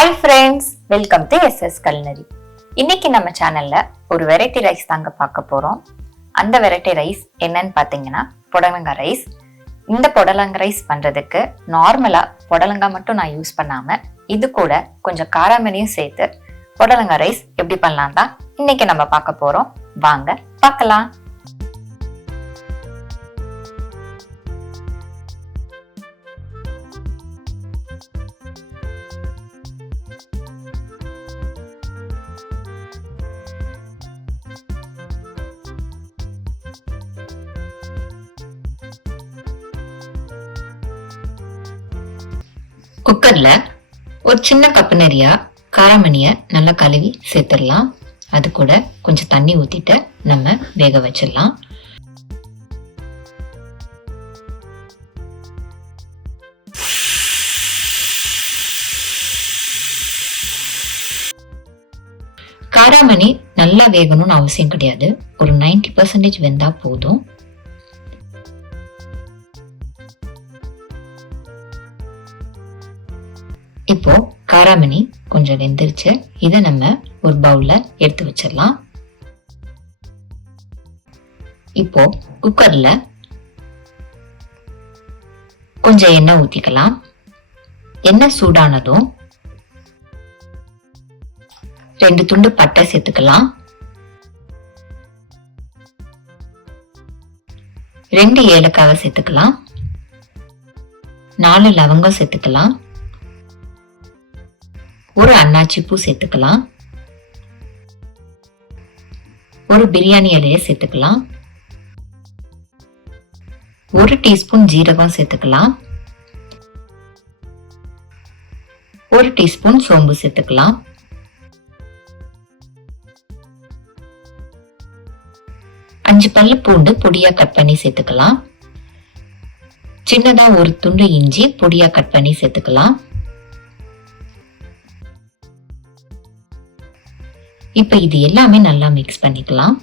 Hi friends, welcome to SS Culinary. இன்னைக்கு நம்ம சேனல்ல ஒரு வெரைட்டி ரைஸ் தாங்க பார்க்க போறோம். அந்த வெரைட்டி ரைஸ் என்னன்னு பார்த்தீங்கன்னா புடலங்காய் ரைஸ். இந்த புடலங்காய் ரைஸ் பண்றதுக்கு நார்மலா புடலங்காய் மட்டும் நான் யூஸ் பண்ணாம இது கூட கொஞ்சம் காராமணியும் சேர்த்து புடலங்காய் ரைஸ் எப்படி பண்ணலாம் தான் இன்னைக்கு நம்ம பார்க்க போறோம். வாங்க பார்க்கலாம். குக்கர்ல ஒரு சின்ன கப்பு நிறைய காராமணிய நல்லா கழுவி சேர்த்துடலாம். அது கூட கொஞ்சம் தண்ணி ஊத்திட்டு நம்ம வேக வச்சிடலாம். காராமணி நல்லா வேகணும்னு அவசியம் கிடையாது. ஒரு 90% வெந்தா போதும். இப்போ காராமணி கொஞ்சம் வெந்துருச்சு. இதை நம்ம ஒரு பவுல்ல எடுத்து வச்சிடலாம். இப்போ குக்கர்ல கொஞ்சம் எண்ணெய் ஊத்திக்கலாம். எண்ணெய் சூடானதும் 2 துண்டு பட்டை சேர்த்துக்கலாம். 2 ஏலக்காவை சேர்த்துக்கலாம். 4 லவங்கம் சேர்த்துக்கலாம். ஒரு அன்னாச்சி பூ சேர்த்துக்கலாம். ஒரு பிரியாணி இலையை சேர்த்துக்கலாம். 1 டீஸ்பூன் ஜீரகம் சேர்த்துக்கலாம். 1 டீஸ்பூன் சோம்பு சேர்த்துக்கலாம். அஞ்சு பல்லு பூண்டு பொடியா கட் பண்ணி சேர்த்துக்கலாம். சின்னதா ஒரு துண்டு இஞ்சி பொடியா கட் பண்ணி சேர்த்துக்கலாம். இப்ப இது எல்லாமே நல்லா மிக்ஸ் பண்ணிக்கலாம்.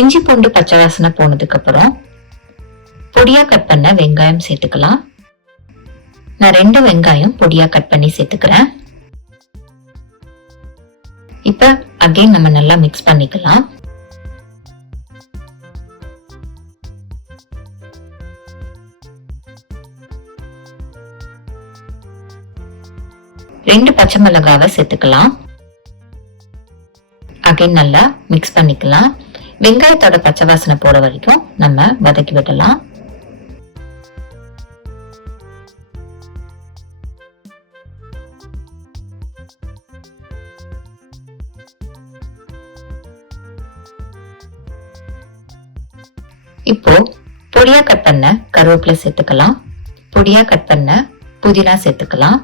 இஞ்சி பூண்டு பச்சை வாசனை போனதுக்கு அப்புறம் பொடியா கட் பண்ண வெங்காயம் சேர்த்துக்கலாம். நான் 2 வெங்காயம் பொடியா கட் பண்ணி சேர்த்துக்கிறேன். இப்ப அகைன் நம்ம நல்லா மிக்ஸ் பண்ணிக்கலாம். ரெண்டு பச்சை மிளகாவை சேர்த்துக்கலாம். அகைன் நல்லா மிக்ஸ் பண்ணிக்கலாம். வெங்காயத்தோட பச்சை வாசனை போற வரைக்கும் நம்ம வதக்கி விடலாம். இப்போ பொடியா கட் பண்ண கருவேப்பிலை சேர்த்துக்கலாம். பொடியா கட் பண்ண புதினா சேர்த்துக்கலாம்.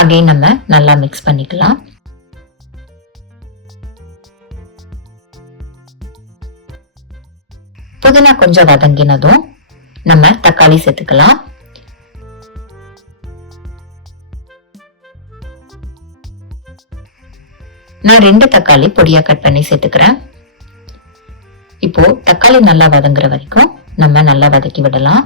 அகைன் நம்ம நல்லா மிக்ஸ் பண்ணிக்கலாம். புதினா கொஞ்சம் வதங்கினதும் நம்ம தக்காளி சேர்த்துக்கலாம். நான் 2 தக்காளி பொடியா கட் பண்ணி சேர்த்துக்கிறேன். இப்போ தக்காளி நல்லா வதங்குற வரைக்கும் நம்ம நல்லா வதக்கி விடலாம்.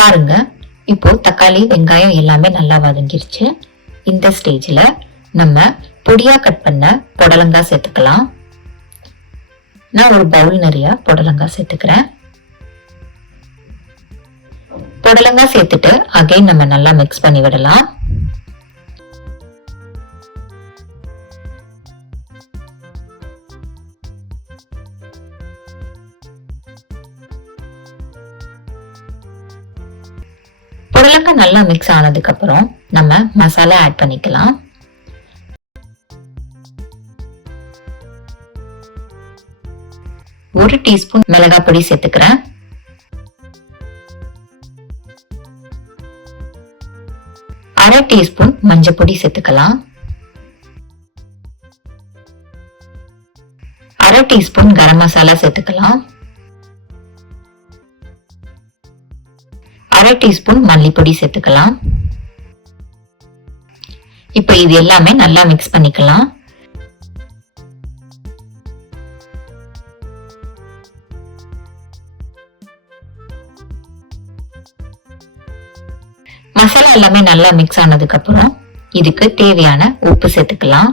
பாருங்க, இப்போ தக்காளி வெங்காயம் எல்லாமே நல்லா வதங்கிருச்சு. இந்த ஸ்டேஜ்ல நம்ம பொடியா கட் பண்ண புடலங்காய் சேர்த்துக்கலாம். நான் ஒரு பவுல் நிறைய புடலங்காய் சேர்த்துக்கிறேன். புடலங்காய் சேர்த்துட்டு அகைன் நம்ம நல்லா மிக்ஸ் பண்ணி விடலாம். புடலங்காய் நல்லா மிக்ஸ் ஆனதுக்கு அப்புறம் நம்ம மசாலா ஆட் பண்ணிக்கலாம். ஒரு டீஸ்பூன் மிளகாய் பொடி சேர்த்துக்கிறேன். 1/2 டீஸ்பூன் மஞ்சள் பொடி சேர்த்துக்கலாம். 1/2 டீஸ்பூன் கரம் மசாலா சேர்த்துக்கலாம். 1/2 டீஸ்பூன் மல்லிப்பொடி சேர்த்துக்கலாம். இப்போ இது எல்லாமே நல்லா மிக்ஸ் பண்ணிக்கலாம். மசாலா எல்லாமே நல்லா மிக்ஸ் ஆனதுக்கு அப்புறம் இதுக்கு தேவையான உப்பு சேர்த்துக்கலாம்.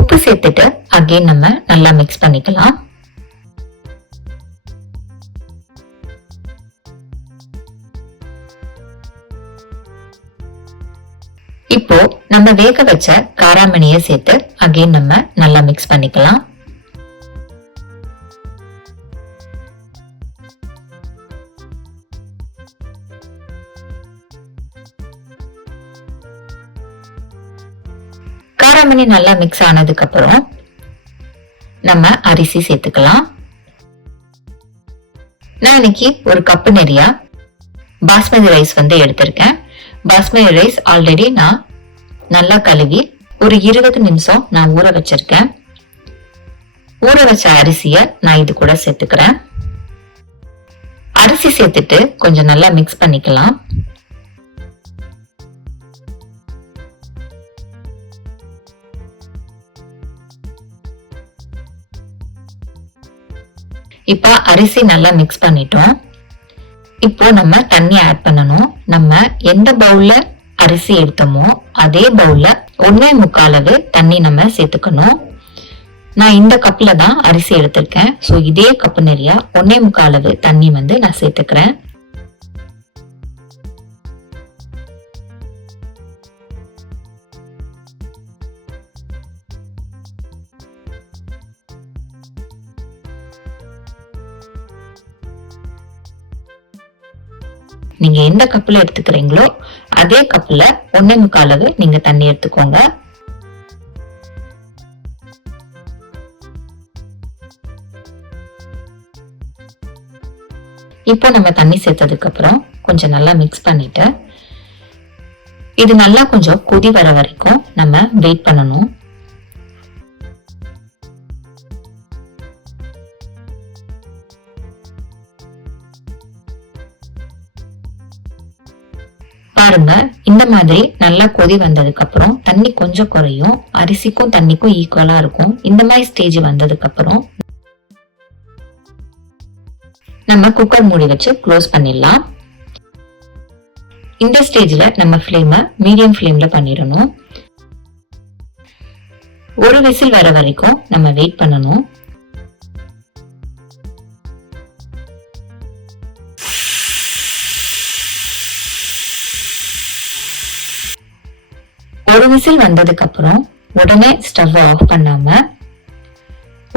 உப்பு சேர்த்துட்டு அகைன் நம்ம நல்லா மிக்ஸ் பண்ணிக்கலாம். இப்போ நம்ம வேக வச்ச காராமணியை சேர்த்து அகைன் நம்ம நல்லா மிக்ஸ் பண்ணிக்கலாம். காராமணி நல்லா மிக்ஸ் ஆனதுக்கு அப்புறம் நம்ம அரிசி சேர்த்துக்கலாம். நான் இன்னைக்கு ஒரு கப்பு நிறைய பாஸ்மதி ரைஸ் எடுத்திருக்கேன். பாஸ்மதி ரைஸ் ஆல்ரெடி நான் நல்லா கழுவி ஒரு 20 நிமிஷம் நான் ஊற வச்சிருக்கேன். ஊற வச்ச அரிசிய நான் இது கூட சேர்த்துக்கிறேன். அரிசி சேர்த்துட்டு கொஞ்சம் நல்லா மிக்ஸ் பண்ணிக்கலாம். இப்ப அரிசி நல்லா மிக்ஸ் பண்ணிட்டோம். இப்போ நம்ம தண்ணி ஆட் பண்ணணும். நம்ம எந்த பவுல்ல அரிசி எடுத்தோமோ அதே பவுல்ல 1.25 அளவு தண்ணி நம்ம சேர்த்துக்கணும். நான் இந்த கப்ல தான் அரிசி எடுத்திருக்கேன். சோ இதே கப்பு நிறைய 1.25 அளவு தண்ணி நான் சேர்த்துக்கிறேன். நீங்க எந்த கப்ல எடுத்துக்கிறீங்களோ அதே கப்ல 1.25 அளவு நீங்க தண்ணி எடுத்துக்கோங்க. இப்போ நம்ம தண்ணி சேர்த்ததுக்கு அப்புறம் கொஞ்சம் நல்லா மிக்ஸ் பண்ணிட்டு இது நல்லா கொஞ்சம் கொதி வர வரைக்கும் நம்ம வெயிட் பண்ணணும். பாருங்க, இந்த மாதிரி நல்லா கொதி வந்ததுக்கு அப்புறம் தண்ணி கொஞ்சம் குறையும், அரிசிக்கும் தண்ணிக்கும் ஈக்குவலா இருக்கும். இந்த மாதிரி ஸ்டேஜ் வந்ததுக்கு அப்புறம் நம்ம குக்கர் மூடி வச்சு க்ளோஸ் பண்ணிடலாம். இந்த ஸ்டேஜ்ல நம்ம ஃப்ளேமை மீடியம் ஃப்ளேம்ல பண்ணிடணும். ஒரு விசில் வர வரைக்கும் நம்ம வெயிட் பண்ணணும். ஒரு விசில் வந்ததுக்கு அப்புறம் உடனே ஸ்டவ் ஆஃப் பண்ணாம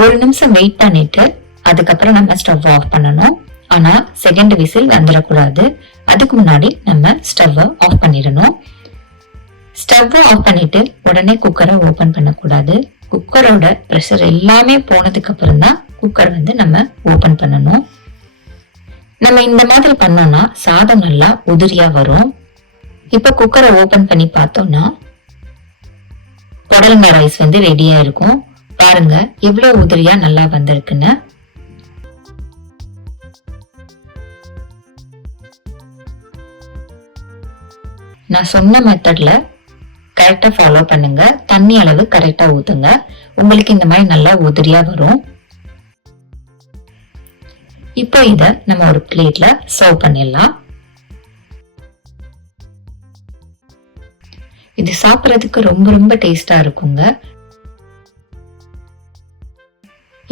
ஒரு நிமிஷம் வெயிட் பண்ணிட்டு அதுக்கப்புறம் நம்ம ஸ்டவ் ஆஃப் பண்ணணும். ஆனா செகண்ட் விசில் வந்துடக்கூடாது. அதுக்கு முன்னாடி நம்ம ஸ்டவ் ஆஃப் பண்ணிடணும். ஸ்டவ் ஆஃப் பண்ணிட்டு உடனே குக்கரை ஓபன் பண்ணக்கூடாது. குக்கரோட ப்ரெஷர் எல்லாமே போனதுக்கு அப்புறம் தான் குக்கர் நம்ம ஓபன் பண்ணணும். நம்ம இந்த மாதிரி பண்ணோம்னா சாதம் நல்லா உதிரியா வரும். இப்ப குக்கரை ஓபன் பண்ணி பார்த்தோம்னா புடலங்காய் ரைஸ் ரெடியா இருக்கும். பாருங்க எவ்வளவு உதிரியா நல்லா வந்திருக்குன்னு. நான் சொன்ன மெத்தட்ல கரெக்டா ஃபாலோ பண்ணுங்க. தண்ணி அளவு கரெக்டா ஊத்துங்க. உங்களுக்கு இந்த மாதிரி நல்லா உதிரியா வரும். இப்போ இத நம்ம ஒரு பிளேட்ல சர்வ் பண்ணிடலாம். இது சாப்பிடறதுக்கு ரொம்ப ரொம்ப டேஸ்டா இருக்குங்க.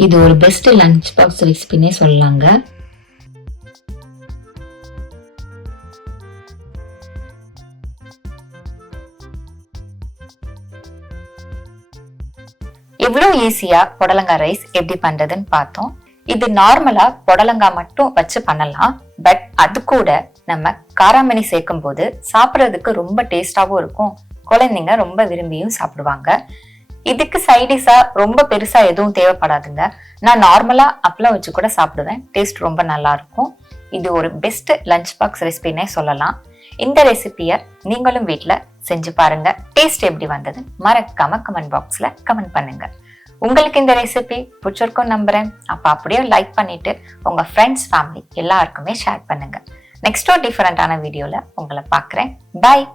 இது ஒரு பெஸ்ட் லஞ்ச் பாக்ஸ் ரெசிபினே சொல்லலாங்க. இவ்வளவு ஈஸியா புடலங்காய் ரைஸ் எப்படி பண்றதுன்னு பார்த்தோம். இது நார்மலா புடலங்காய் மட்டும் வச்சு பண்ணலாம். பட் அது கூட நம்ம காராமணி சேர்க்கும் போது சாப்பிடறதுக்கு ரொம்ப டேஸ்டாவும் இருக்கும். குழந்தைங்க ரொம்ப விரும்பியும் சாப்பிடுவாங்க. இதுக்கு சைடிஷா ரொம்ப பெருசா எதுவும் தேவைப்படாதுங்க. நான் நார்மலா அப்பளம் வச்சு கூட சாப்பிடுவேன். டேஸ்ட் ரொம்ப நல்லா இருக்கும். இது ஒரு பெஸ்ட் லஞ்ச் பாக்ஸ் ரெசிபினே சொல்லலாம். இந்த ரெசிபிய நீங்களும் வீட்ல செஞ்சு பாருங்க. டேஸ்ட் எப்படி வந்தது மறக்காம கமெண்ட் பாக்ஸ்ல கமெண்ட் பண்ணுங்க. உங்களுக்கு இந்த ரெசிபி பிடிச்சிருக்கும் நம்புறேன். அப்ப அப்படியே லைக் பண்ணிட்டு உங்க ஃப்ரெண்ட்ஸ் ஃபேமிலி எல்லாருக்குமே ஷேர் பண்ணுங்க. நெக்ஸ்ட் ஒரு டிஃபரெண்டான வீடியோல உங்களை பாக்குறேன். பாய்.